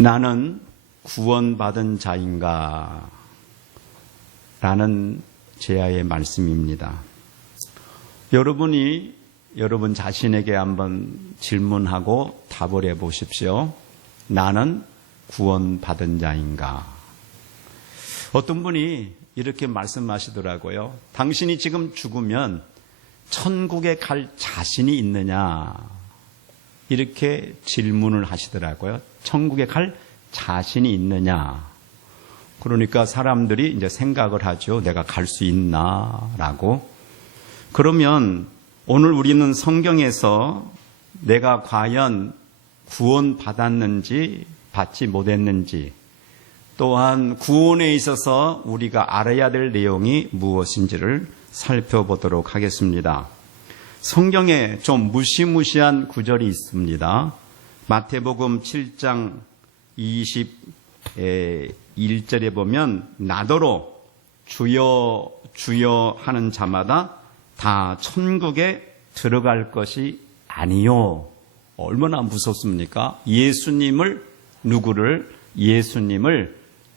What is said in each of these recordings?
나는 구원받은 자인가? 라는 제야의 말씀입니다. 여러분 자신에게 한번 질문하고 답을 해보십시오. 나는 구원받은 자인가? 어떤 분이 이렇게 말씀하시더라고요. 당신이 지금 죽으면 천국에 갈 자신이 있느냐? 이렇게 질문을 하시더라고요. 천국에 갈 자신이 있느냐? 그러니까 사람들이 이제 생각을 하죠. 내가 갈 수 있나? 라고. 그러면 오늘 우리는 성경에서 내가 과연 구원받았는지 받지 못했는지, 또한 구원에 있어서 우리가 알아야 될 내용이 무엇인지를 살펴보도록 하겠습니다. 성경에 좀 무시무시한 구절이 있습니다. 마태복음 7장 21절에 보면 나더러 주여 주여 하는 자마다 다 천국에 들어갈 것이 아니요. 얼마나 무섭습니까? 예수님을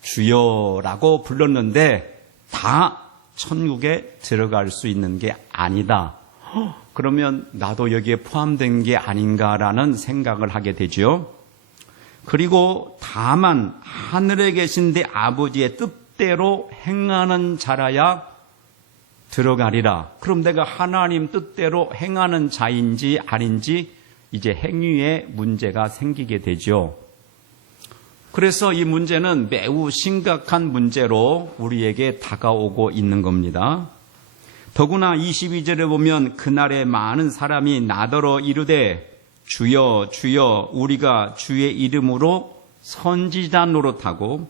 주여라고 불렀는데 다 천국에 들어갈 수 있는 게 아니다. 그러면 나도 여기에 포함된 게 아닌가라는 생각을 하게 되죠. 그리고 다만 하늘에 계신 내 아버지의 뜻대로 행하는 자라야 들어가리라. 그럼 내가 하나님 뜻대로 행하는 자인지 아닌지 이제 행위에 문제가 생기게 되죠. 그래서 이 문제는 매우 심각한 문제로 우리에게 다가오고 있는 겁니다. 더구나 22절에 보면 그날에 많은 사람이 나더러 이르되 주여 주여 우리가 주의 이름으로 선지자 노릇하고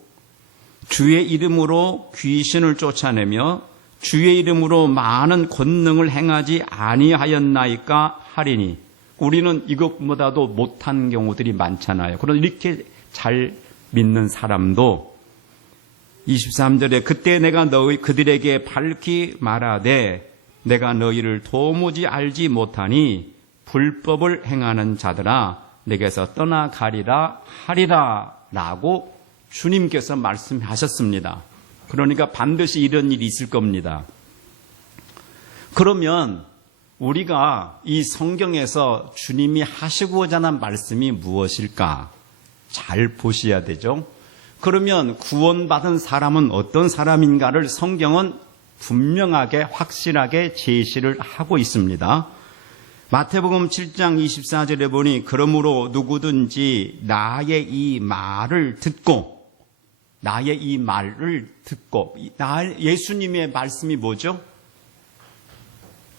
주의 이름으로 귀신을 쫓아내며 주의 이름으로 많은 권능을 행하지 아니하였나이까 하리니. 우리는 이것보다도 못한 경우들이 많잖아요. 그런데 이렇게 잘 믿는 사람도 23절에 그때 내가 그들에게 밝히 말하되 내가 너희를 도무지 알지 못하니 불법을 행하는 자들아 내게서 떠나가리라 하리라 라고 주님께서 말씀하셨습니다. 그러니까 반드시 이런 일이 있을 겁니다. 그러면 우리가 이 성경에서 주님이 하시고자 하는 말씀이 무엇일까? 잘 보셔야 되죠. 그러면 구원받은 사람은 어떤 사람인가를 성경은 분명하게 확실하게 제시를 하고 있습니다. 마태복음 7장 24절에 보니 그러므로 누구든지 나의 이 말을 듣고 예수님의 말씀이 뭐죠?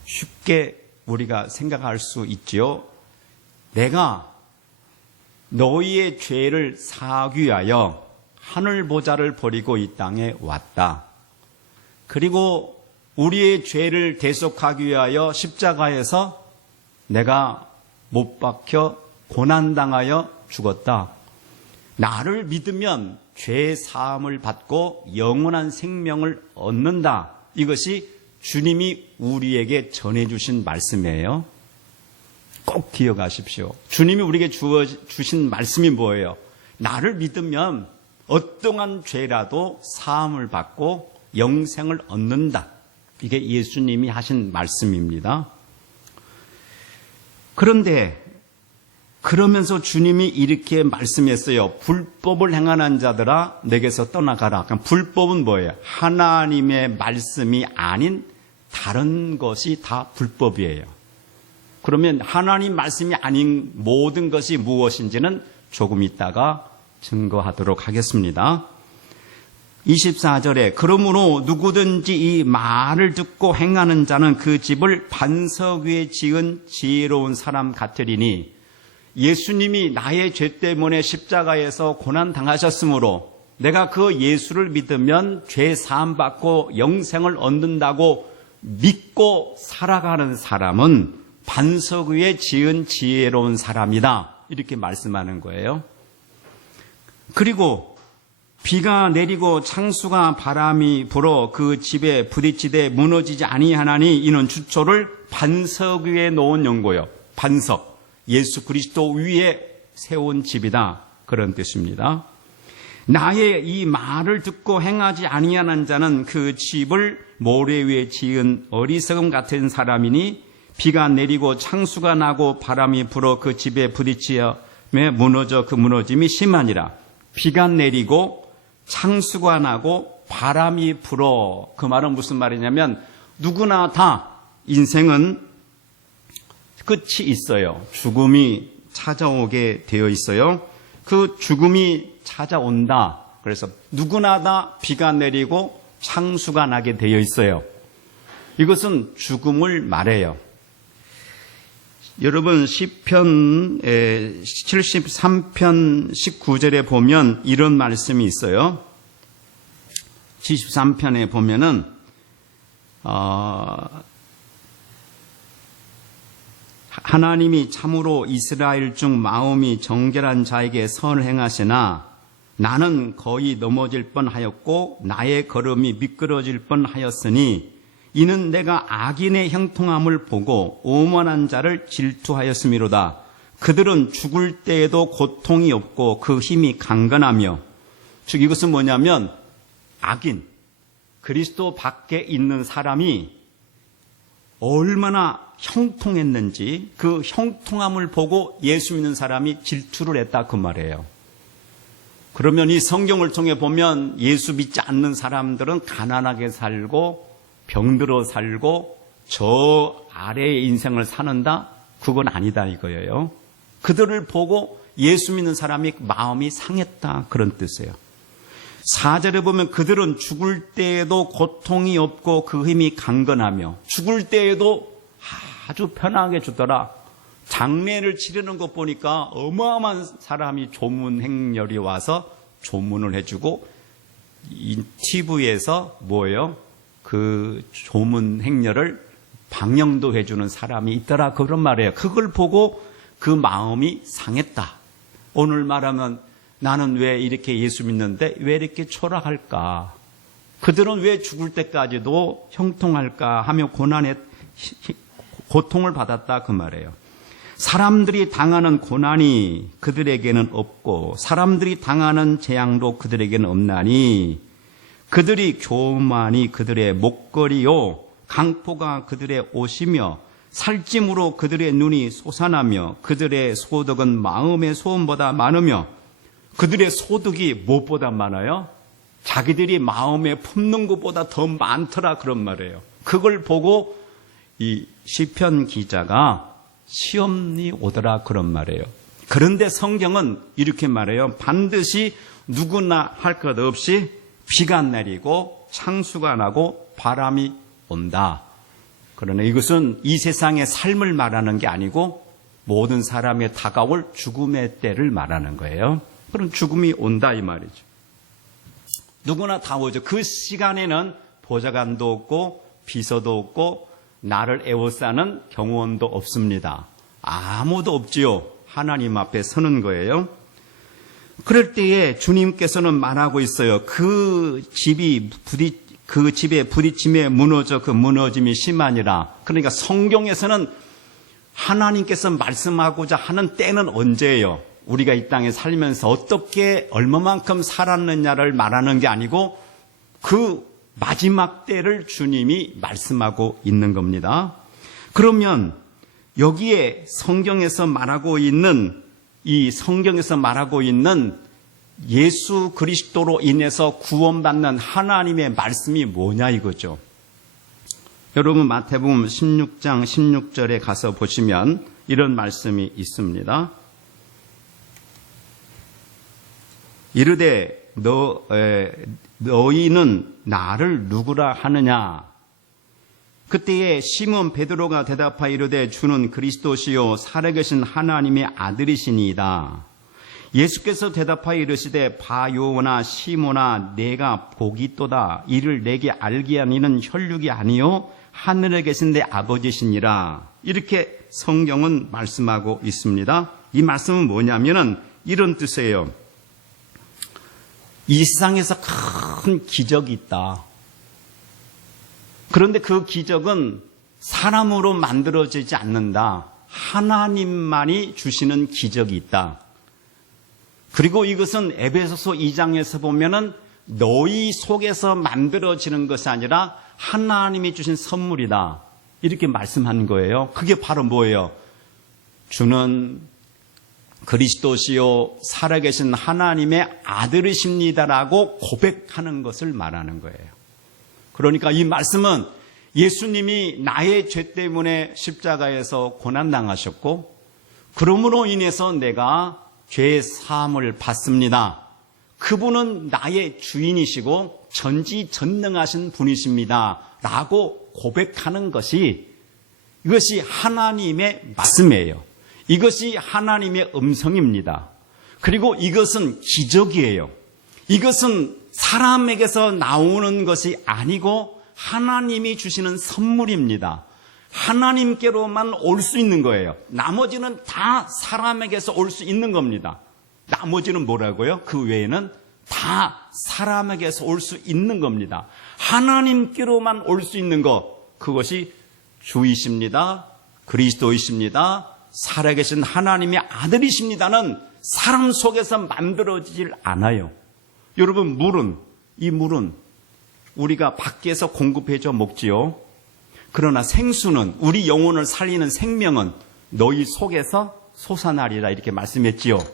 쉽게 우리가 생각할 수 있지요. 내가 너희의 죄를 사하기 위하여 하늘 보좌를 버리고 이 땅에 왔다. 그리고 우리의 죄를 대속하기 위하여 십자가에서 내가 못 박혀 고난당하여 죽었다. 나를 믿으면 죄 사함을 받고 영원한 생명을 얻는다. 이것이 주님이 우리에게 전해주신 말씀이에요. 꼭 기억하십시오. 주님이 우리에게 주신 말씀이 뭐예요? 나를 믿으면 어떠한 죄라도 사함을 받고 영생을 얻는다. 이게 예수님이 하신 말씀입니다. 그런데 그러면서 주님이 이렇게 말씀했어요. 불법을 행하는 자들아 내게서 떠나가라. 그러니까 불법은 뭐예요? 하나님의 말씀이 아닌 다른 것이 다 불법이에요. 그러면 하나님 말씀이 아닌 모든 것이 무엇인지는 조금 있다가 증거하도록 하겠습니다. 24절에 그러므로 누구든지 이 말을 듣고 행하는 자는 그 집을 반석 위에 지은 지혜로운 사람 같으리니. 예수님이 나의 죄 때문에 십자가에서 고난당하셨으므로 내가 그 예수를 믿으면 죄 사함 받고 영생을 얻는다고 믿고 살아가는 사람은 반석 위에 지은 지혜로운 사람이다. 이렇게 말씀하는 거예요. 그리고 비가 내리고 창수가 바람이 불어 그 집에 부딪히되 무너지지 아니하나니 이는 주초를 반석 위에 놓은 연고요. 반석, 예수 그리스도 위에 세운 집이다. 그런 뜻입니다. 나의 이 말을 듣고 행하지 아니하는 자는 그 집을 모래 위에 지은 어리석음 같은 사람이니 비가 내리고 창수가 나고 바람이 불어 그 집에 부딪히며 무너져 그 무너짐이 심하니라. 비가 내리고 창수가 나고 바람이 불어. 그 말은 무슨 말이냐면 누구나 다 인생은 끝이 있어요. 죽음이 찾아오게 되어 있어요. 그 죽음이 찾아온다. 그래서 누구나 다 비가 내리고 창수가 나게 되어 있어요. 이것은 죽음을 말해요. 여러분 시편 73편 19절에 보면 이런 말씀이 있어요. 73편에 보면은 하나님이 참으로 이스라엘 중 마음이 정결한 자에게 선을 행하시나 나는 거의 넘어질 뻔하였고 나의 걸음이 미끄러질 뻔하였으니 이는 내가 악인의 형통함을 보고 오만한 자를 질투하였음이로다. 그들은 죽을 때에도 고통이 없고 그 힘이 강건하며. 즉 이것은 뭐냐면 악인, 그리스도 밖에 있는 사람이 얼마나 형통했는지 그 형통함을 보고 예수 믿는 사람이 질투를 했다 그 말이에요. 그러면 이 성경을 통해 보면 예수 믿지 않는 사람들은 가난하게 살고 병들어 살고 저 아래의 인생을 사는다? 그건 아니다 이거예요. 그들을 보고 예수 믿는 사람이 마음이 상했다 그런 뜻이에요. 4절에 보면 그들은 죽을 때에도 고통이 없고 그 힘이 강건하며 죽을 때에도 아주 편하게 죽더라. 장례를 치르는 것 보니까 어마어마한 사람이 조문 행렬이 와서 조문을 해주고 이 TV에서 뭐예요? 그 조문 행렬을 방영도 해주는 사람이 있더라 그런 말이에요. 그걸 보고 그 마음이 상했다. 오늘 말하면 나는 왜 이렇게 예수 믿는데 왜 이렇게 초라할까? 그들은 왜 죽을 때까지도 형통할까 하며 고통을 받았다 그 말이에요. 사람들이 당하는 고난이 그들에게는 없고 사람들이 당하는 재앙도 그들에게는 없나니 그들이 교만이 그들의 목걸이요 강포가 그들의 옷이며 살찜으로 그들의 눈이 솟아나며 그들의 소득은 마음의 소음보다 많으며 그들의 소득이 무엇보다 많아요? 자기들이 마음에 품는 것보다 더 많더라 그런 말이에요. 그걸 보고 이 시편 기자가 시험이 오더라 그런 말이에요. 그런데 성경은 이렇게 말해요. 반드시 누구나 할 것 없이 비가 내리고 창수가 나고 바람이 온다. 그러나 이것은 이 세상의 삶을 말하는 게 아니고 모든 사람에 다가올 죽음의 때를 말하는 거예요. 그런 죽음이 온다 이 말이죠. 누구나 다 오죠. 그 시간에는 보좌관도 없고 비서도 없고 나를 에워싸는 경호원도 없습니다. 아무도 없지요. 하나님 앞에 서는 거예요. 그럴 때에 주님께서는 말하고 있어요. 그 집에 부딪힘에 무너져 그 무너짐이 심하니라. 그러니까 성경에서는 하나님께서 말씀하고자 하는 때는 언제예요? 우리가 이 땅에 살면서 어떻게 얼마만큼 살았느냐를 말하는 게 아니고 그 마지막 때를 주님이 말씀하고 있는 겁니다. 그러면 여기에 성경에서 말하고 있는 예수 그리스도로 인해서 구원받는 하나님의 말씀이 뭐냐 이거죠. 여러분 마태복음 16장 16절에 가서 보시면 이런 말씀이 있습니다. 이르되 너희는 나를 누구라 하느냐? 그때에 시몬 베드로가 대답하여 이르되 주는 그리스도시요 살아계신 하나님의 아들이시니이다. 예수께서 대답하여 이르시되 바요나 시몬아 내가 복이 있도다. 이를 내게 알게 한 이는 혈육이 아니요 하늘에 계신 내 아버지시니라. 이렇게 성경은 말씀하고 있습니다. 이 말씀은 뭐냐면은 이런 뜻이에요. 이 세상에서 큰 기적이 있다. 그런데 그 기적은 사람으로 만들어지지 않는다. 하나님만이 주시는 기적이 있다. 그리고 이것은 에베소서 2장에서 보면은 너희 속에서 만들어지는 것이 아니라 하나님이 주신 선물이다. 이렇게 말씀한 거예요. 그게 바로 뭐예요? 주는 그리스도시요 살아계신 하나님의 아들이십니다라고 고백하는 것을 말하는 거예요. 그러니까 이 말씀은 예수님이 나의 죄 때문에 십자가에서 고난당하셨고 그러므로 인해서 내가 죄의 사함을 받습니다. 그분은 나의 주인이시고 전지전능하신 분이십니다. 라고 고백하는 것이 이것이 하나님의 말씀이에요. 이것이 하나님의 음성입니다. 그리고 이것은 기적이에요. 이것은 사람에게서 나오는 것이 아니고 하나님이 주시는 선물입니다. 하나님께로만 올 수 있는 거예요. 나머지는 다 사람에게서 올 수 있는 겁니다. 나머지는 뭐라고요? 그 외에는 다 사람에게서 올 수 있는 겁니다. 하나님께로만 올 수 있는 것, 그것이 주이십니다. 그리스도이십니다. 살아계신 하나님의 아들이십니다는 사람 속에서 만들어지질 않아요. 여러분, 이 물은 우리가 밖에서 공급해줘 먹지요. 그러나 생수는, 우리 영혼을 살리는 생명은 너희 속에서 솟아나리라 이렇게 말씀했지요.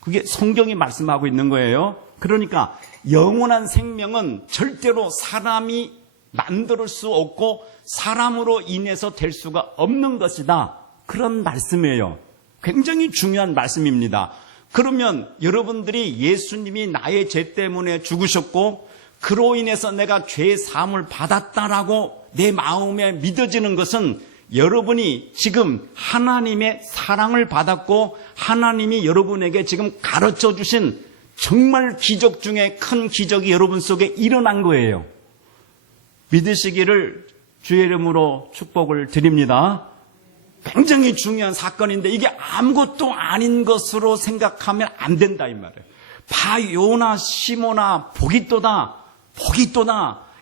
그게 성경이 말씀하고 있는 거예요. 그러니까 영원한 생명은 절대로 사람이 만들 수 없고 사람으로 인해서 될 수가 없는 것이다. 그런 말씀이에요. 굉장히 중요한 말씀입니다. 그러면 여러분들이 예수님이 나의 죄 때문에 죽으셨고 그로 인해서 내가 죄의 사함을 받았다라고 내 마음에 믿어지는 것은 여러분이 지금 하나님의 사랑을 받았고 하나님이 여러분에게 지금 가르쳐 주신 정말 기적 중에 큰 기적이 여러분 속에 일어난 거예요. 믿으시기를 주의 이름으로 축복을 드립니다. 굉장히 중요한 사건인데 이게 아무것도 아닌 것으로 생각하면 안 된다 이 말이에요. 바요나 시모나 복이 또다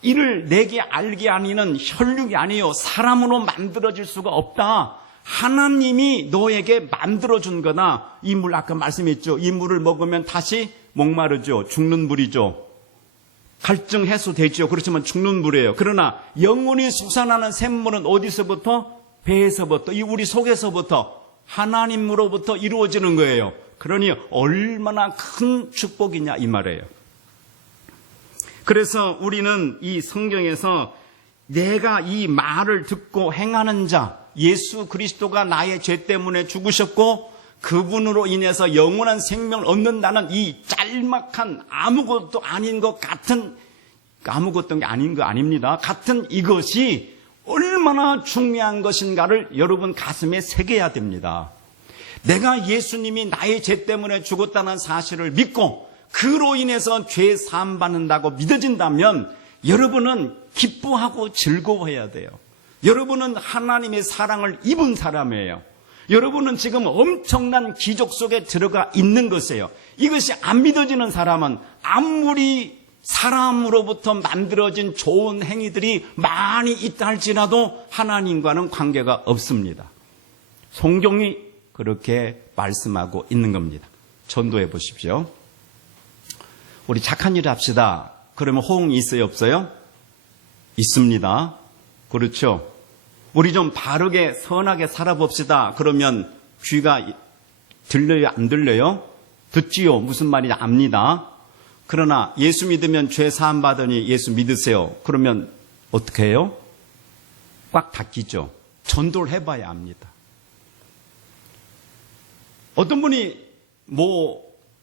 이를 내게 알게 아니는 혈육이 아니요 사람으로 만들어질 수가 없다. 하나님이 너에게 만들어준 거다. 이 물 아까 말씀했죠. 이 물을 먹으면 다시 목마르죠. 죽는 물이죠. 갈증 해소되죠. 그렇지만 죽는 물이에요. 그러나 영원히 솟아나는 샘물은 어디서부터? 배에서부터, 이 우리 속에서부터 하나님으로부터 이루어지는 거예요. 그러니 얼마나 큰 축복이냐 이 말이에요. 그래서 우리는 이 성경에서 내가 이 말을 듣고 행하는 자, 예수 그리스도가 나의 죄 때문에 죽으셨고 그분으로 인해서 영원한 생명을 얻는다는 이 짤막한 아무것도 아닌 것 같은, 아무것도 아닌 거 아닙니다. 같은 이것이 얼마나 중요한 것인가를 여러분 가슴에 새겨야 됩니다. 내가 예수님이 나의 죄 때문에 죽었다는 사실을 믿고 그로 인해서 죄 사함 받는다고 믿어진다면 여러분은 기뻐하고 즐거워해야 돼요. 여러분은 하나님의 사랑을 입은 사람이에요. 여러분은 지금 엄청난 기적 속에 들어가 있는 것이에요. 이것이 안 믿어지는 사람은 아무리 사람으로부터 만들어진 좋은 행위들이 많이 있다 할지라도 하나님과는 관계가 없습니다. 성경이 그렇게 말씀하고 있는 겁니다. 전도해 보십시오. 우리 착한 일 합시다. 그러면 호응이 있어요, 없어요? 있습니다. 그렇죠. 우리 좀 바르게 선하게 살아봅시다. 그러면 귀가 들려요, 안 들려요? 듣지요. 무슨 말인지 압니다. 그러나 예수 믿으면 죄 사함 받으니 예수 믿으세요. 그러면 어떻게 해요? 꽉 닫히죠. 전도를 해봐야 합니다. 어떤 분이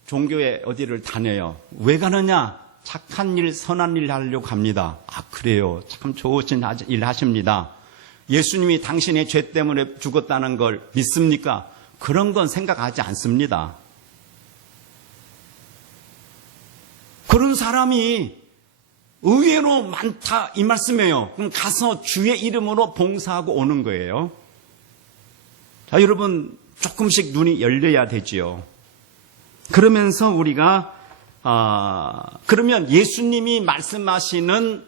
종교에 어디를 다녀요. 왜 가느냐? 착한 일, 선한 일 하려고 합니다. 아, 그래요. 참 좋으신 일 하십니다. 예수님이 당신의 죄 때문에 죽었다는 걸 믿습니까? 그런 건 생각하지 않습니다. 그런 사람이 의외로 많다 이 말씀이에요. 그럼 가서 주의 이름으로 봉사하고 오는 거예요. 자, 여러분 조금씩 눈이 열려야 되지요. 그러면서 우리가 그러면 예수님이 말씀하시는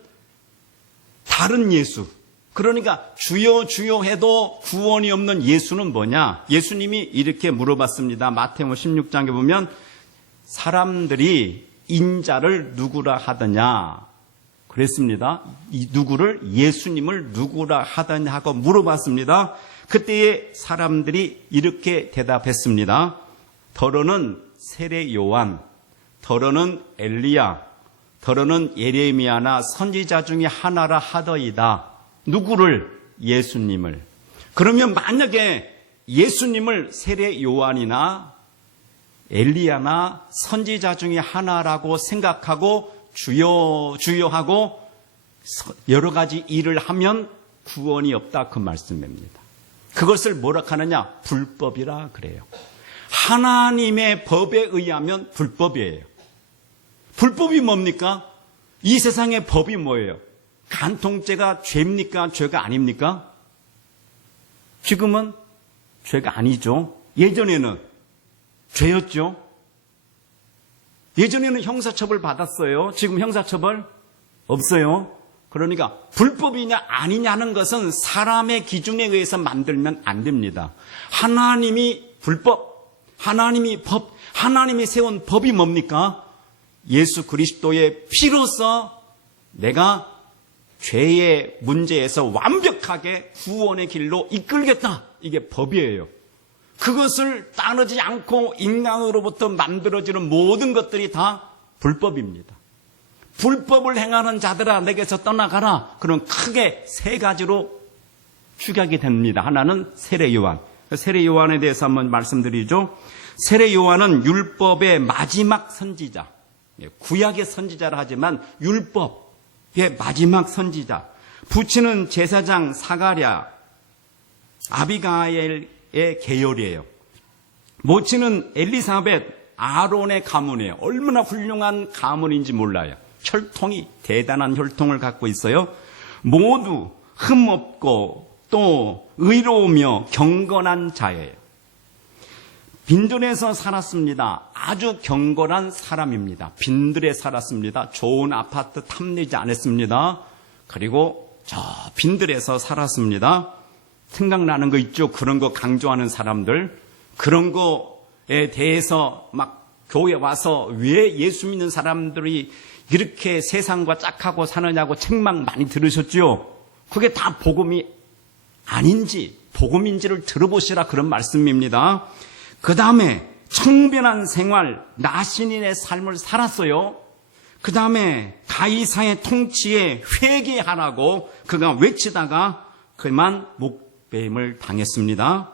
다른 예수, 그러니까 주여 주여 해도 구원이 없는 예수는 뭐냐? 예수님이 이렇게 물어봤습니다. 마태복음 16장에 보면 사람들이 인자를 누구라 하더냐 그랬습니다. 이 누구를 예수님을 누구라 하더냐 하고 물어봤습니다. 그때에 사람들이 이렇게 대답했습니다. 더러는 세례 요한, 더러는 엘리야, 더러는 예레미야나 선지자 중에 하나라 하더이다. 누구를? 예수님을. 그러면 만약에 예수님을 세례 요한이나 엘리야나 선지자 중에 하나라고 생각하고 주여하고 여러 가지 일을 하면 구원이 없다 그 말씀입니다. 그것을 뭐라 하느냐? 불법이라 그래요. 하나님의 법에 의하면 불법이에요. 불법이 뭡니까? 이 세상의 법이 뭐예요? 간통죄가 죄입니까? 죄가 아닙니까? 지금은 죄가 아니죠. 예전에는 죄였죠. 예전에는 형사처벌 받았어요. 지금 형사처벌 없어요. 그러니까 불법이냐 아니냐는 것은 사람의 기준에 의해서 만들면 안 됩니다. 하나님이 불법, 하나님이 법, 하나님이 세운 법이 뭡니까? 예수 그리스도의 피로서 내가 죄의 문제에서 완벽하게 구원의 길로 이끌겠다. 이게 법이에요. 그것을 따르지 않고 인간으로부터 만들어지는 모든 것들이 다 불법입니다. 불법을 행하는 자들아 내게서 떠나가라. 그럼 크게 세 가지로 축약이 됩니다. 하나는 세례 요한. 세례 요한에 대해서 한번 말씀드리죠. 세례 요한은 율법의 마지막 선지자. 구약의 선지자라 하지만 율법의 마지막 선지자. 부친은 제사장 사가랴, 아비가일의 계열이에요. 모친은 엘리사벳, 아론의 가문이에요. 얼마나 훌륭한 가문인지 몰라요. 혈통이 대단한 혈통을 갖고 있어요. 모두 흠없고 또 의로우며 경건한 자예요. 빈들에서 살았습니다. 아주 경건한 사람입니다. 빈들에 살았습니다. 좋은 아파트 탐내지 않았습니다. 그리고 저 빈들에서 살았습니다. 생각나는 거 있죠? 그런 거 강조하는 사람들. 그런 거에 대해서 막 교회 와서 왜 예수 믿는 사람들이 이렇게 세상과 짝하고 사느냐고 책망 많이 들으셨죠? 그게 다 복음이 아닌지, 복음인지를 들어보시라 그런 말씀입니다. 그 다음에 청변한 생활, 나신인의 삶을 살았어요. 그 다음에 가이사의 통치에 회개하라고 그가 외치다가 그만 목배임을 당했습니다.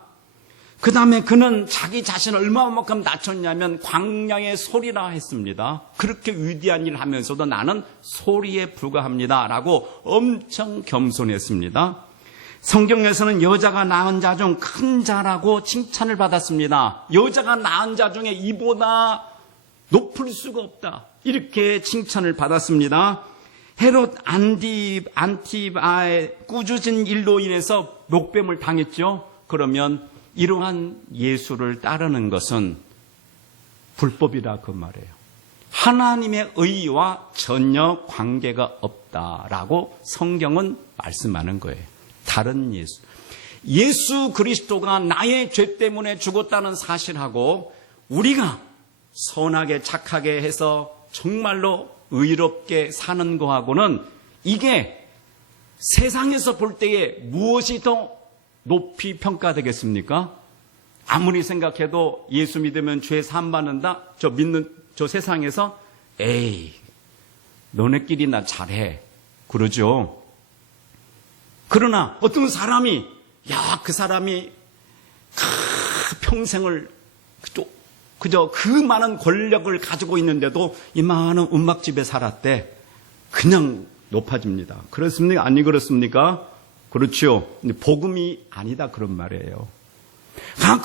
그 다음에 그는 자기 자신을 얼마만큼 낮췄냐면 광야의 소리라 했습니다. 그렇게 위대한 일을 하면서도 나는 소리에 불과합니다 라고 엄청 겸손했습니다. 성경에서는 여자가 낳은 자 중 큰 자라고 칭찬을 받았습니다. 여자가 낳은 자 중에 이보다 높을 수가 없다. 이렇게 칭찬을 받았습니다. 헤롯 안티바의 꾸짖은 일로 인해서 목뱀을 당했죠. 그러면 이러한 예수를 따르는 것은 불법이라 그 말이에요. 하나님의 의와 전혀 관계가 없다라고 성경은 말씀하는 거예요. 다른 예수. 예수 그리스도가 나의 죄 때문에 죽었다는 사실하고 우리가 선하게 착하게 해서 정말로 의롭게 사는 거하고는 이게 세상에서 볼 때에 무엇이 더 높이 평가되겠습니까? 아무리 생각해도 예수 믿으면 죄 사함 받는다? 저 세상에서 에이 너네끼리나 잘해 그러죠. 그러나 어떤 사람이 그 사람이 평생을 그저 그 많은 권력을 가지고 있는데도 이 많은 음악집에 살았대. 그냥 높아집니다. 그렇습니까? 아니 그렇습니까? 그렇죠. 근데 복음이 아니다 그런 말이에요.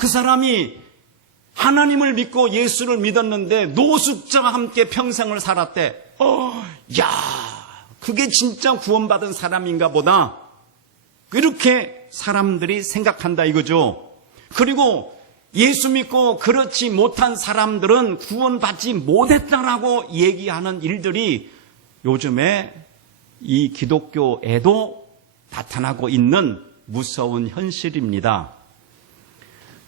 그 사람이 하나님을 믿고 예수를 믿었는데 노숙자와 함께 평생을 살았대. 그게 진짜 구원받은 사람인가 보다. 이렇게 사람들이 생각한다 이거죠. 그리고 예수 믿고 그렇지 못한 사람들은 구원받지 못했다라고 얘기하는 일들이 요즘에 이 기독교에도 나타나고 있는 무서운 현실입니다.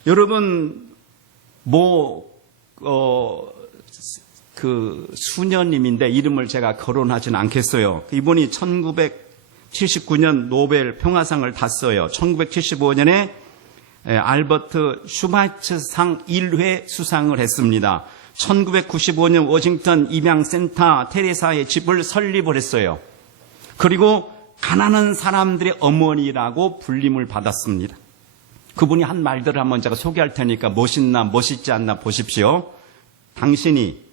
여러분, 그 수녀님인데 이름을 제가 거론하진 않겠어요. 이분이 1979년 노벨 평화상을 탔어요. 1975년에 알버트 슈바츠상 1회 수상을 했습니다. 1995년 워싱턴 입양센터 테레사의 집을 설립을 했어요. 그리고 가난한 사람들의 어머니라고 불림을 받았습니다. 그분이 한 말들을 한번 제가 소개할 테니까 멋있나 멋있지 않나 보십시오. 당신이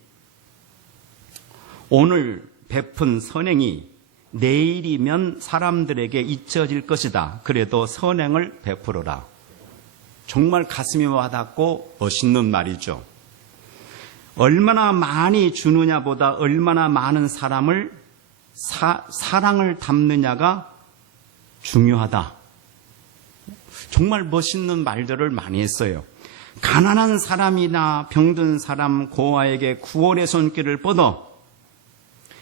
오늘 베푼 선행이 내일이면 사람들에게 잊혀질 것이다. 그래도 선행을 베풀어라. 정말 가슴이 와닿고 멋있는 말이죠. 얼마나 많이 주느냐보다 얼마나 많은 사람을 사랑을 담느냐가 중요하다. 정말 멋있는 말들을 많이 했어요. 가난한 사람이나 병든 사람 고아에게 구원의 손길을 뻗어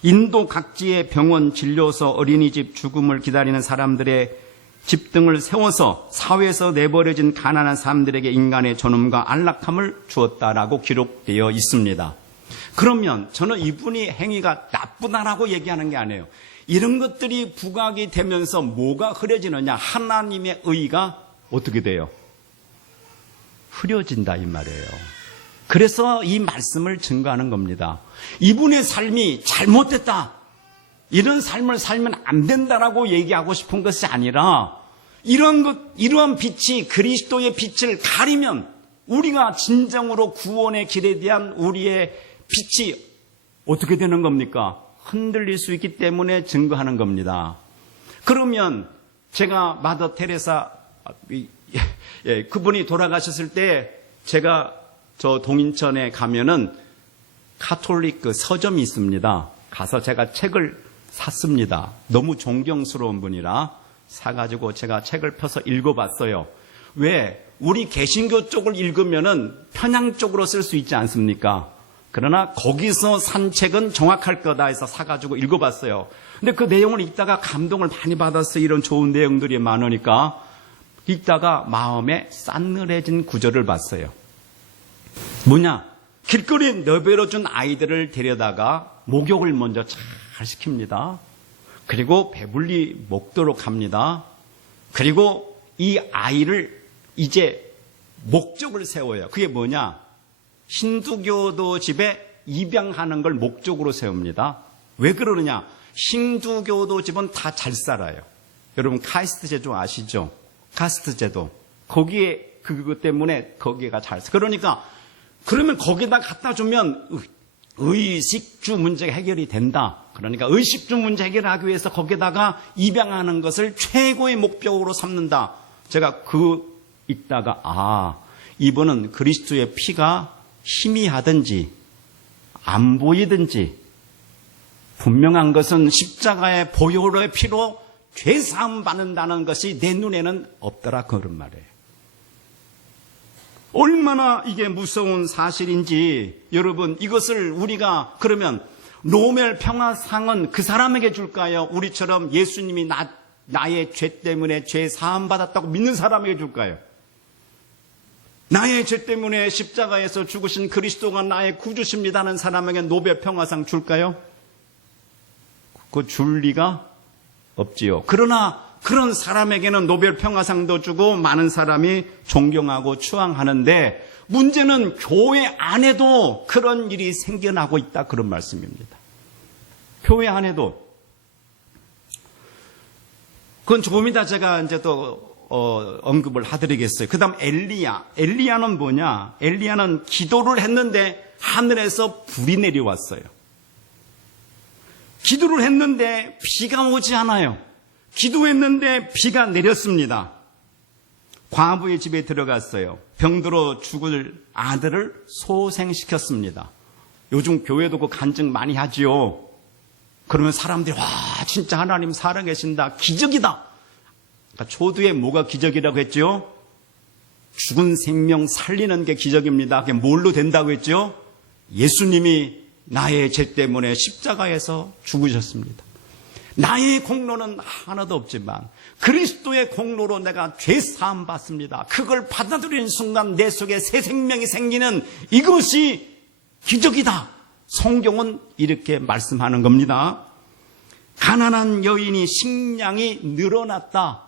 인도 각지의 병원, 진료소, 어린이집, 죽음을 기다리는 사람들의 집 등을 세워서 사회에서 내버려진 가난한 사람들에게 인간의 존엄과 안락함을 주었다라고 기록되어 있습니다. 그러면 저는 이분이 행위가 나쁘다라고 얘기하는 게 아니에요. 이런 것들이 부각이 되면서 뭐가 흐려지느냐? 하나님의 의가 어떻게 돼요? 흐려진다 이 말이에요. 그래서 이 말씀을 증거하는 겁니다. 이분의 삶이 잘못됐다. 이런 삶을 살면 안 된다라고 얘기하고 싶은 것이 아니라 이러한 빛이 그리스도의 빛을 가리면 우리가 진정으로 구원의 길에 대한 우리의 빛이 어떻게 되는 겁니까? 흔들릴 수 있기 때문에 증거하는 겁니다. 그러면 제가 마더 테레사 그분이 돌아가셨을 때 제가 저 동인천에 가면은 카톨릭 그 서점이 있습니다. 가서 제가 책을 샀습니다. 너무 존경스러운 분이라 사가지고 제가 책을 펴서 읽어봤어요. 왜? 우리 개신교 쪽을 읽으면은 편향 쪽으로 쓸 수 있지 않습니까? 그러나 거기서 산 책은 정확할 거다 해서 사가지고 읽어봤어요. 근데 그 내용을 읽다가 감동을 많이 받았어요. 이런 좋은 내용들이 많으니까. 읽다가 마음에 싸늘해진 구절을 봤어요. 뭐냐? 길거리에 내버려준 아이들을 데려다가 목욕을 먼저 잘 시킵니다. 그리고 배불리 먹도록 합니다. 그리고 이 아이를 이제 목적을 세워요. 그게 뭐냐? 힌두교도 집에 입양하는 걸 목적으로 세웁니다. 왜 그러느냐? 힌두교도 집은 다 잘 살아요. 여러분 카스트 제도 아시죠? 카스트 제도. 거기에 그것 때문에 거기가 잘 살아요. 그러니까 그러면 거기다 갖다 주면 의식주 문제가 해결이 된다. 그러니까 의식주 문제 해결하기 위해서 거기다가 입양하는 것을 최고의 목적으로 삼는다. 제가 읽다가 이분은 그리스도의 피가 희미하든지 안 보이든지 분명한 것은 십자가의 보혈의 피로 죄사함 받는다는 것이 내 눈에는 없더라 그런 말이에요. 얼마나 이게 무서운 사실인지 여러분 이것을 우리가 그러면 노벨 평화상은 그 사람에게 줄까요? 우리처럼 예수님이 나의 죄 때문에 죄 사함 받았다고 믿는 사람에게 줄까요? 나의 죄 때문에 십자가에서 죽으신 그리스도가 나의 구주십니다는 사람에게 노벨 평화상 줄까요? 그거 줄 리가 없지요. 그러나 그런 사람에게는 노벨 평화상도 주고 많은 사람이 존경하고 추앙하는데 문제는 교회 안에도 그런 일이 생겨나고 있다 그런 말씀입니다. 교회 안에도. 그건 조금 이따 제가 이제 또 언급을 하드리겠어요. 그 다음 엘리야는 뭐냐? 엘리야는 기도를 했는데 하늘에서 불이 내려왔어요. 기도를 했는데 비가 오지 않아요. 기도했는데 비가 내렸습니다. 과부의 집에 들어갔어요. 병들어 죽을 아들을 소생시켰습니다. 요즘 교회도 그 간증 많이 하지요. 그러면 사람들이 진짜 하나님 살아계신다. 기적이다. 그러니까 초두에 뭐가 기적이라고 했죠? 죽은 생명 살리는 게 기적입니다. 그게 뭘로 된다고 했죠? 예수님이 나의 죄 때문에 십자가에서 죽으셨습니다. 나의 공로는 하나도 없지만 그리스도의 공로로 내가 죄 사함 받습니다. 그걸 받아들이는 순간 내 속에 새 생명이 생기는 이것이 기적이다. 성경은 이렇게 말씀하는 겁니다. 가난한 여인이 식량이 늘어났다.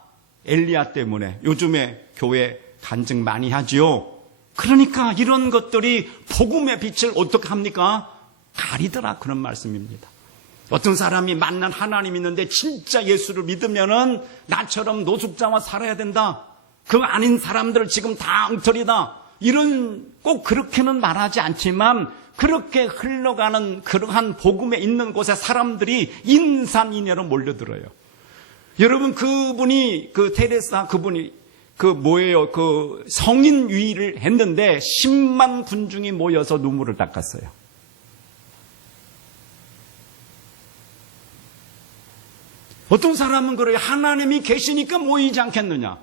엘리야 때문에. 요즘에 교회 간증 많이 하지요. 그러니까 이런 것들이 복음의 빛을 어떻게 합니까? 가리더라, 그런 말씀입니다. 어떤 사람이 만난 하나님 있는데 진짜 예수를 믿으면은 나처럼 노숙자와 살아야 된다. 그 아닌 사람들 지금 다 엉터리다. 이런 꼭 그렇게는 말하지 않지만 그렇게 흘러가는 그러한 복음에 있는 곳에 사람들이 인산인해로 몰려들어요. 여러분, 그분이 테레사 그분이 성인 유의를 했는데 10만 군중이 모여서 눈물을 닦았어요. 어떤 사람은 그래요. 하나님이 계시니까 모이지 않겠느냐.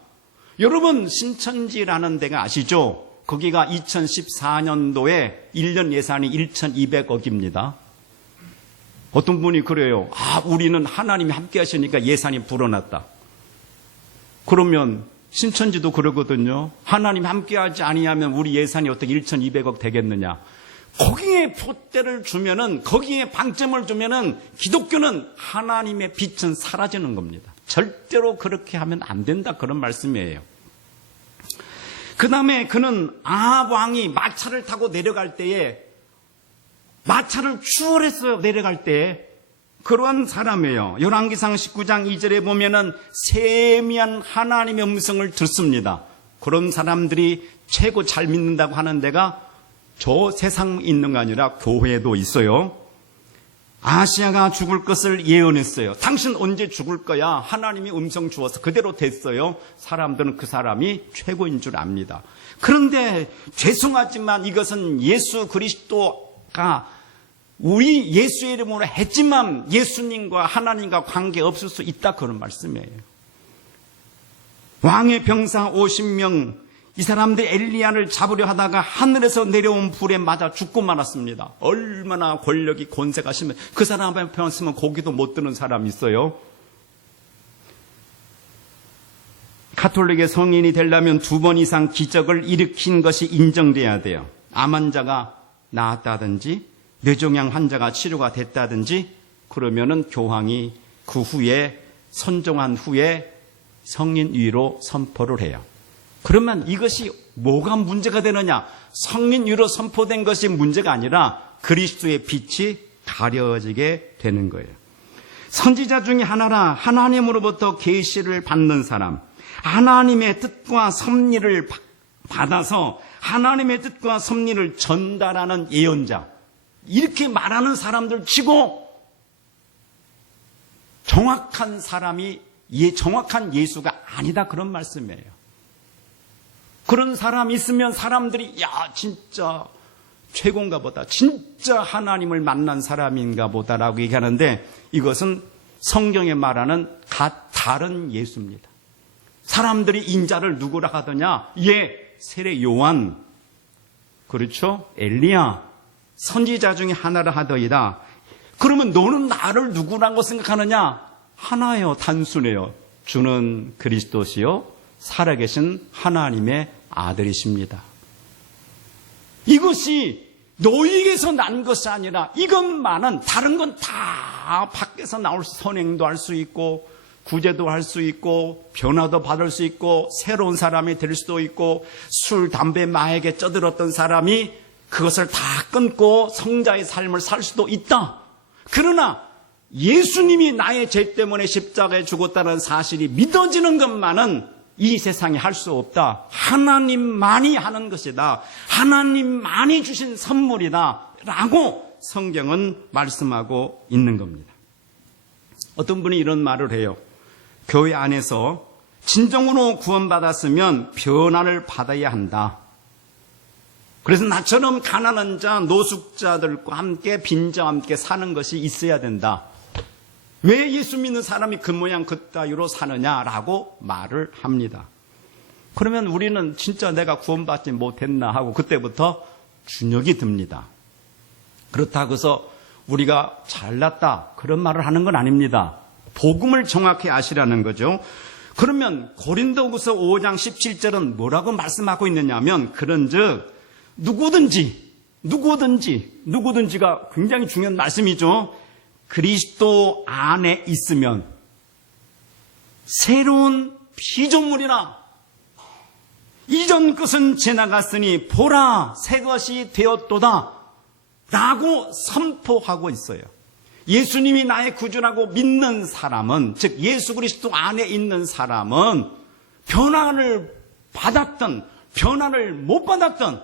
여러분, 신천지라는 데가 아시죠? 거기가 2014년도에 1년 예산이 1,200억입니다. 어떤 분이 그래요. 우리는 하나님이 함께 하시니까 예산이 불어났다. 그러면 신천지도 그러거든요. 하나님 함께 하지 아니하면 우리 예산이 어떻게 1,200억 되겠느냐. 거기에 표대를 주면은, 거기에 방점을 주면은 기독교는 하나님의 빛은 사라지는 겁니다. 절대로 그렇게 하면 안 된다, 그런 말씀이에요. 그 다음에 그는 아합 왕이 마차를 타고 내려갈 때에 마차를 추월했어요. 내려갈 때에. 그러한 사람이에요. 열왕기상 19장 2절에 보면은 세미한 하나님의 음성을 듣습니다. 그런 사람들이 최고 잘 믿는다고 하는 데가 저 세상에 있는 거 아니라 교회에도 있어요. 아시아가 죽을 것을 예언했어요. 당신 언제 죽을 거야? 하나님이 음성 주어서 그대로 됐어요. 사람들은 그 사람이 최고인 줄 압니다. 그런데 죄송하지만 이것은 예수 그리스도가 우리 예수의 이름으로 했지만 예수님과 하나님과 관계없을 수 있다, 그런 말씀이에요. 왕의 병사 50명, 이 사람들이 엘리야를 잡으려 하다가 하늘에서 내려온 불에 맞아 죽고 말았습니다. 얼마나 권력이 권세가 심해. 그 사람 앞에 왔으면 고기도 못 드는 사람이 있어요. 가톨릭의 성인이 되려면 2번 이상 기적을 일으킨 것이 인정돼야 돼요. 암 환자가 나았다든지 뇌종양 환자가 치료가 됐다든지, 그러면은 교황이 그 후에 선종한 후에 성인위로 선포를 해요. 그러면 이것이 뭐가 문제가 되느냐? 성인위로 선포된 것이 문제가 아니라 그리스도의 빛이 가려지게 되는 거예요. 선지자 중에 하나라. 하나님으로부터 계시를 받는 사람, 하나님의 뜻과 섭리를 받아서 하나님의 뜻과 섭리를 전달하는 예언자, 이렇게 말하는 사람들 치고 정확한 사람이 정확한 예수가 아니다, 그런 말씀이에요. 그런 사람이 있으면 사람들이 진짜 최고인가 보다, 진짜 하나님을 만난 사람인가 보다라고 얘기하는데, 이것은 성경에 말하는 다른 예수입니다. 사람들이 인자를 누구라 하더냐? 세례 요한, 그렇죠? 엘리야, 선지자 중에 하나라 하더이다. 그러면 너는 나를 누구라고 생각하느냐? 하나예요. 단순해요. 주는 그리스도시요 살아계신 하나님의 아들이십니다. 이것이 너희에게서 난 것이 아니라, 이것만은, 다른 건 다 밖에서 나올 선행도 할 수 있고 구제도 할 수 있고 변화도 받을 수 있고 새로운 사람이 될 수도 있고, 술, 담배, 마약에 쩌들었던 사람이 그것을 다 끊고 성자의 삶을 살 수도 있다. 그러나 예수님이 나의 죄 때문에 십자가에 죽었다는 사실이 믿어지는 것만은 이 세상에 할 수 없다. 하나님만이 하는 것이다. 하나님만이 주신 선물이다 라고 성경은 말씀하고 있는 겁니다. 어떤 분이 이런 말을 해요. 교회 안에서 진정으로 구원받았으면 변화를 받아야 한다. 그래서 나처럼 가난한 자, 노숙자들과 함께 빈자와 함께 사는 것이 있어야 된다. 왜 예수 믿는 사람이 그 모양 그 따위로 사느냐라고 말을 합니다. 그러면 우리는 진짜 내가 구원받지 못했나 하고 그때부터 주눅이 듭니다. 그렇다고 해서 우리가 잘났다 그런 말을 하는 건 아닙니다. 복음을 정확히 아시라는 거죠. 그러면 고린도후서 5장 17절은 뭐라고 말씀하고 있느냐면, 그런즉 누구든지 누구든지가 굉장히 중요한 말씀이죠. 그리스도 안에 있으면 새로운 피조물이라. 이전 것은 지나갔으니 보라 새 것이 되었도다 라고 선포하고 있어요. 예수님이 나의 구주라고 믿는 사람은, 즉 예수 그리스도 안에 있는 사람은 변화를 받았든 변화를 못 받았든,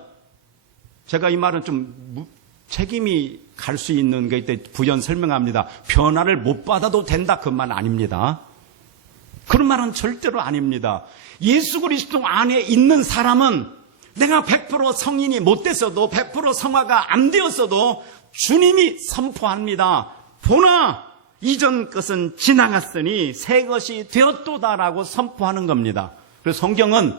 제가 이 말은 좀 책임이 갈 수 있는 게 이때 부연 설명합니다. 변화를 못 받아도 된다 그 말 아닙니다. 그런 말은 절대로 아닙니다. 예수 그리스도 안에 있는 사람은 내가 100% 성인이 못 됐어도 100% 성화가 안 되었어도 주님이 선포합니다. 보나 이전 것은 지나갔으니 새 것이 되었도다라고 선포하는 겁니다. 그래서 성경은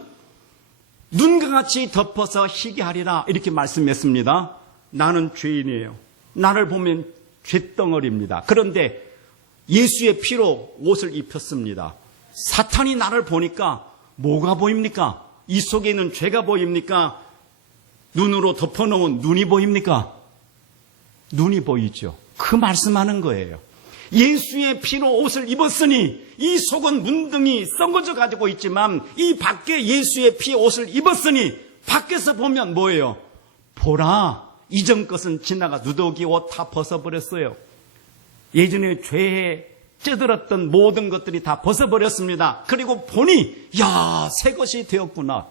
눈과 같이 덮어서 희게 하리라 이렇게 말씀했습니다. 나는 죄인이에요. 나를 보면 죄덩어리입니다. 그런데 예수의 피로 옷을 입혔습니다. 사탄이 나를 보니까 뭐가 보입니까? 이 속에 있는 죄가 보입니까? 눈으로 덮어놓은 눈이 보입니까? 눈이 보이죠. 그 말씀하는 거예요. 예수의 피로 옷을 입었으니 이 속은 문둥이 썩어져 가지고 있지만 이 밖에 예수의 피 옷을 입었으니 밖에서 보면 뭐예요? 보라 이전 것은 지나가 누더기 옷 다 벗어버렸어요. 예전에 죄에 찌들었던 모든 것들이 다 벗어버렸습니다. 그리고 보니 야, 새 것이 되었구나.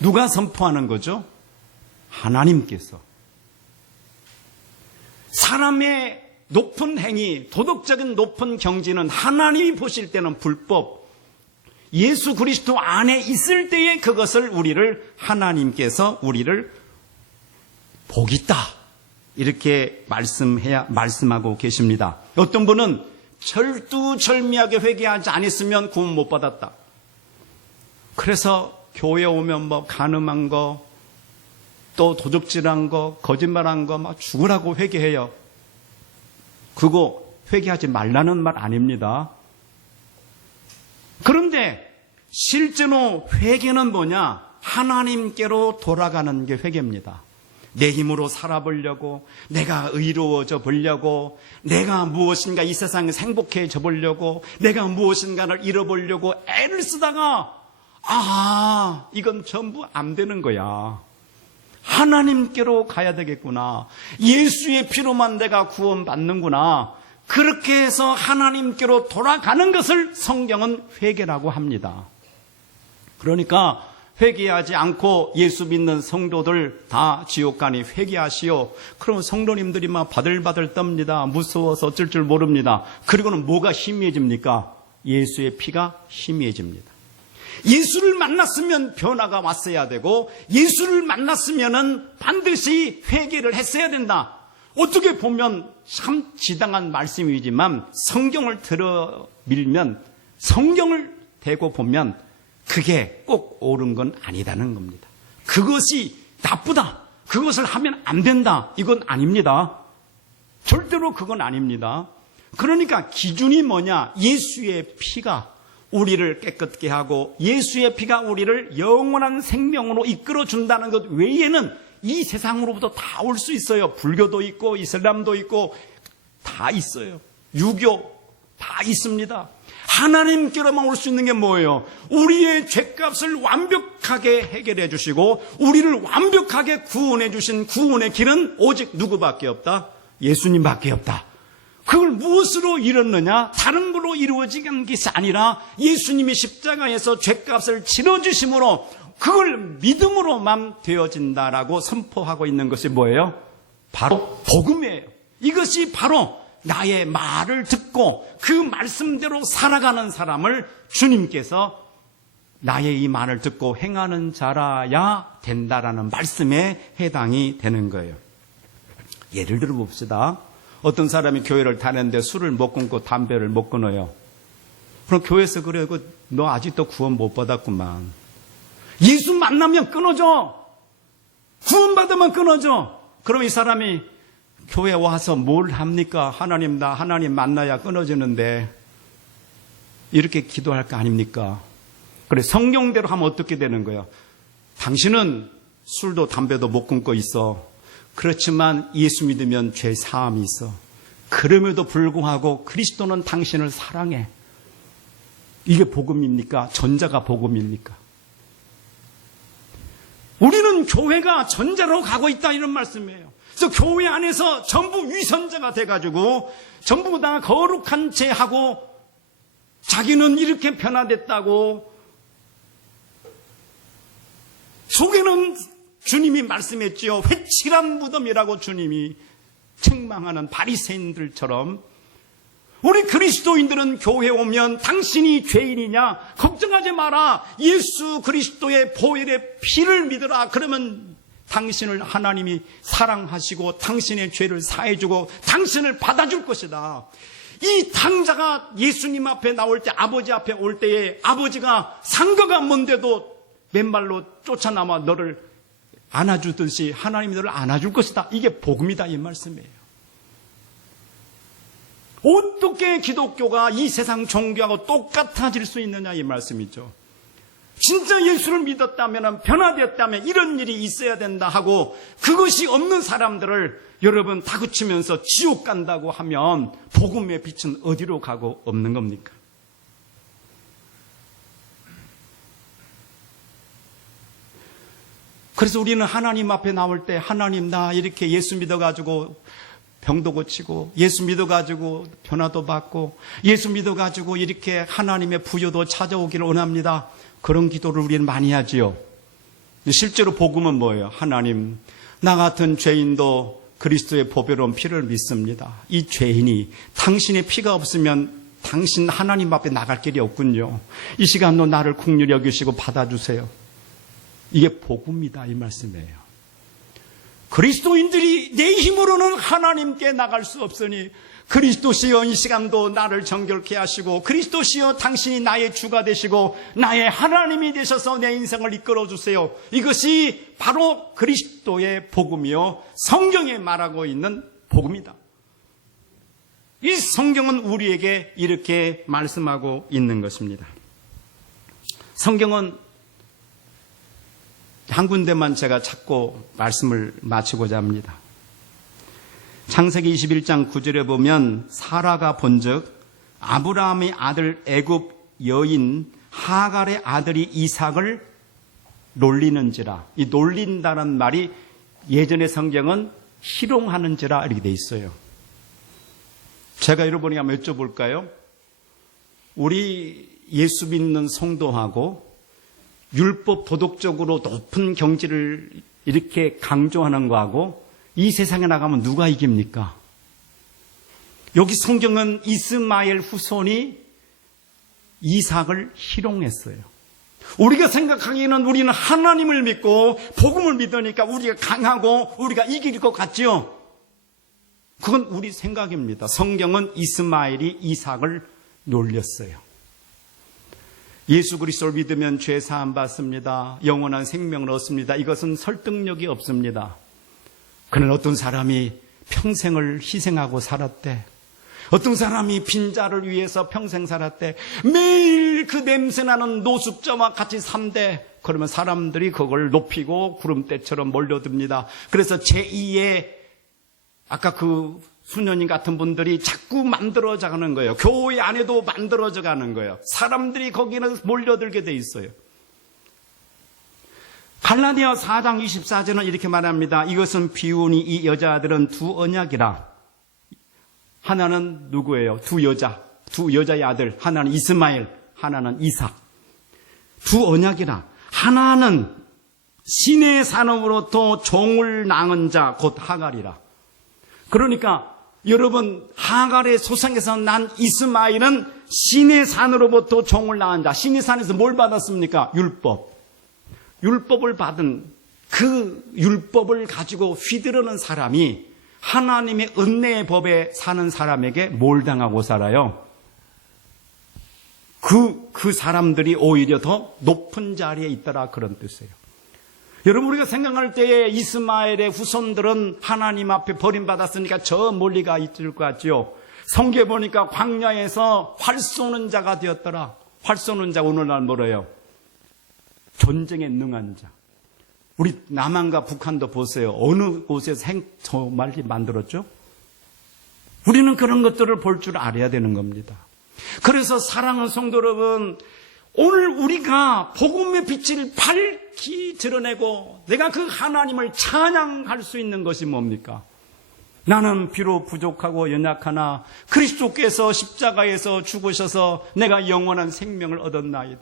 누가 선포하는 거죠? 하나님께서. 사람의 높은 행위, 도덕적인 높은 경지는 하나님이 보실 때는 불법, 예수 그리스도 안에 있을 때에 그것을 하나님께서 우리를 복있다 이렇게 말씀하고 계십니다. 어떤 분은 절두절미하게 회개하지 않았으면 구원 못 받았다. 그래서 교회 오면 뭐 간음한 거, 또 도적질한 거, 거짓말한 거 막 죽으라고 회개해요. 그거 회개하지 말라는 말 아닙니다. 그런데 실제로 회개는 뭐냐? 하나님께로 돌아가는 게 회개입니다. 내 힘으로 살아보려고, 내가 의로워져 보려고, 내가 무엇인가 이 세상에서 행복해져 보려고, 내가 무엇인가를 잃어보려고 애를 쓰다가 이건 전부 안 되는 거야. 하나님께로 가야 되겠구나. 예수의 피로만 내가 구원받는구나. 그렇게 해서 하나님께로 돌아가는 것을 성경은 회개라고 합니다. 그러니까 회개하지 않고 예수 믿는 성도들 다 지옥 가니 회개하시오. 그러면 성도님들이 막 바들바들 떱니다. 무서워서 어쩔 줄 모릅니다. 그리고는 뭐가 희미해집니까? 예수의 피가 희미해집니다. 예수를 만났으면 변화가 왔어야 되고, 예수를 만났으면은 반드시 회개를 했어야 된다. 어떻게 보면 참 지당한 말씀이지만 성경을 들어 밀면, 성경을 대고 보면 그게 꼭 옳은 건 아니다는 겁니다. 그것이 나쁘다, 그것을 하면 안 된다, 이건 아닙니다. 절대로 그건 아닙니다. 그러니까 기준이 뭐냐? 예수의 피가 우리를 깨끗게 하고 예수의 피가 우리를 영원한 생명으로 이끌어준다는 것 외에는 이 세상으로부터 다 올 수 있어요. 불교도 있고 이슬람도 있고 다 있어요. 유교 다 있습니다. 하나님께로만 올 수 있는 게 뭐예요? 우리의 죄값을 완벽하게 해결해 주시고 우리를 완벽하게 구원해 주신 구원의 길은 오직 누구밖에 없다? 예수님밖에 없다. 그걸 무엇으로 이뤘느냐? 다른 걸로 이루어진 것이 아니라 예수님이 십자가에서 죄값을 치러주심으로 그걸 믿음으로만 되어진다라고 선포하고 있는 것이 뭐예요? 바로 복음이에요. 이것이 바로 나의 말을 듣고 그 말씀대로 살아가는 사람을 주님께서 나의 이 말을 듣고 행하는 자라야 된다라는 말씀에 해당이 되는 거예요. 예를 들어 봅시다. 어떤 사람이 교회를 다녔는데 술을 못 끊고 담배를 못 끊어요. 그럼 교회에서 그래, 너 아직도 구원 못 받았구만. 예수 만나면 끊어져. 구원 받으면 끊어져. 그럼 이 사람이 교회 와서 뭘 합니까? 하나님, 나 하나님 만나야 끊어지는데 이렇게 기도할 거 아닙니까? 그래, 성경대로 하면 어떻게 되는 거예요? 당신은 술도 담배도 못 끊고 있어. 그렇지만 예수 믿으면 죄 사함이 있어. 그럼에도 불구하고 그리스도는 당신을 사랑해. 이게 복음입니까? 전자가 복음입니까? 우리는 교회가 전자로 가고 있다 이런 말씀이에요. 그래서 교회 안에서 전부 위선자가 돼가지고 전부 다 거룩한 죄하고 자기는 이렇게 변화됐다고 속에는 주님이 말씀했지요. 회칠한 무덤이라고 주님이 책망하는 바리새인들처럼 우리 그리스도인들은 교회에 오면 당신이 죄인이냐? 걱정하지 마라. 예수 그리스도의 보혈의 피를 믿으라. 그러면 당신을 하나님이 사랑하시고 당신의 죄를 사해주고 당신을 받아줄 것이다. 이 당자가 예수님 앞에 나올 때, 아버지 앞에 올 때에 아버지가 상거가 먼데도 맨발로 쫓아나와 너를 안아주듯이 하나님이 너를 안아줄 것이다. 이게 복음이다 이 말씀이에요. 어떻게 기독교가 이 세상 종교하고 똑같아질 수 있느냐 이 말씀이죠. 진짜 예수를 믿었다면, 변화되었다면 이런 일이 있어야 된다 하고 그것이 없는 사람들을 여러분 다그치면서 지옥 간다고 하면 복음의 빛은 어디로 가고 없는 겁니까? 그래서 우리는 하나님 앞에 나올 때 하나님 나 이렇게 예수 믿어가지고 병도 고치고 예수 믿어가지고 변화도 받고 예수 믿어가지고 이렇게 하나님의 부여도 찾아오기를 원합니다. 그런 기도를 우리는 많이 하지요. 실제로 복음은 뭐예요? 하나님 나 같은 죄인도 그리스도의 보배로운 피를 믿습니다. 이 죄인이 당신의 피가 없으면 당신 하나님 앞에 나갈 길이 없군요. 이 시간도 나를 긍휼히 여기시고 받아주세요. 이게 복음이다 이 말씀이에요. 그리스도인들이 내 힘으로는 하나님께 나갈 수 없으니 그리스도시여 이 시간도 나를 정결케 하시고 그리스도시여 당신이 나의 주가 되시고 나의 하나님이 되셔서 내 인생을 이끌어 주세요. 이것이 바로 그리스도의 복음이요 성경에 말하고 있는 복음이다. 이 성경은 우리에게 이렇게 말씀하고 있는 것입니다. 성경은 한 군데만 제가 찾고 말씀을 마치고자 합니다. 창세기 21장 9절에 보면 사라가 본즉 아브라함의 아들 애굽 여인 하갈의 아들이 이삭을 놀리는지라. 이 놀린다는 말이 예전의 성경은 희롱하는지라 이렇게 돼 있어요. 제가 여러분에게 한번 여쭤볼까요? 우리 예수 믿는 성도하고 율법 도덕적으로 높은 경지를 이렇게 강조하는 거하고 이 세상에 나가면 누가 이깁니까? 여기 성경은 이스마엘 후손이 이삭을 희롱했어요. 우리가 생각하기에는 우리는 하나님을 믿고 복음을 믿으니까 우리가 강하고 우리가 이길 것 같지요? 그건 우리 생각입니다. 성경은 이스마엘이 이삭을 놀렸어요. 예수 그리스도를 믿으면 죄 사함 받습니다. 영원한 생명을 얻습니다. 이것은 설득력이 없습니다. 그는 어떤 사람이 평생을 희생하고 살았대. 어떤 사람이 빈자를 위해서 평생 살았대. 매일 그 냄새나는 노숙자와 같이 산대. 그러면 사람들이 그걸 높이고 구름대처럼 몰려듭니다. 그래서 제2의 아까 그 수녀님 같은 분들이 자꾸 만들어져 가는 거예요. 교회 안에도 만들어져 가는 거예요. 사람들이 거기는 몰려들게 돼 있어요. 갈라디아 4장 24절은 이렇게 말합니다. 이것은 비유니 이 여자들은 두 언약이라. 하나는 누구예요? 두 여자의 아들. 하나는 이스마엘, 하나는 이삭. 두 언약이라. 하나는 신의 산업으로부터 종을 낳은 자 곧 하갈이라. 그러니까 여러분 하갈의 소생에서 난 이스마엘은 신의 산으로부터 종을 낳은 자. 신의 산에서 뭘 받았습니까? 율법을 받은 그 율법을 가지고 휘두르는 사람이 하나님의 은혜의 법에 사는 사람에게 뭘 당하고 살아요? 그 사람들이 오히려 더 높은 자리에 있더라 그런 뜻이에요. 여러분 우리가 생각할 때에 이스마엘의 후손들은 하나님 앞에 버림받았으니까 저 멀리가 있을 것 같지요. 성경에 보니까 광야에서 활 쏘는 자가 되었더라. 활 쏘는 자가 오늘날 뭐래요? 전쟁에 능한 자. 우리 남한과 북한도 보세요. 어느 곳에서 정말 만들었죠? 우리는 그런 것들을 볼 줄 알아야 되는 겁니다. 그래서 사랑하는 성도 여러분, 오늘 우리가 복음의 빛을 밝히 드러내고 내가 그 하나님을 찬양할 수 있는 것이 뭡니까? 나는 비록 부족하고 연약하나 그리스도께서 십자가에서 죽으셔서 내가 영원한 생명을 얻었나이다.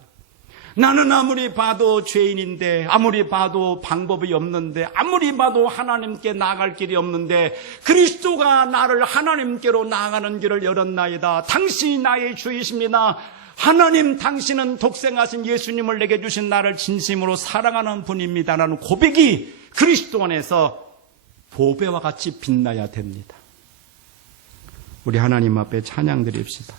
나는 아무리 봐도 죄인인데, 아무리 봐도 방법이 없는데, 아무리 봐도 하나님께 나아갈 길이 없는데 그리스도가 나를 하나님께로 나아가는 길을 열었나이다. 당신이 나의 주이십니다. 하나님, 당신은 독생하신 예수님을 내게 주신 나를 진심으로 사랑하는 분입니다라는 고백이 그리스도 안에서 보배와 같이 빛나야 됩니다. 우리 하나님 앞에 찬양 드립시다.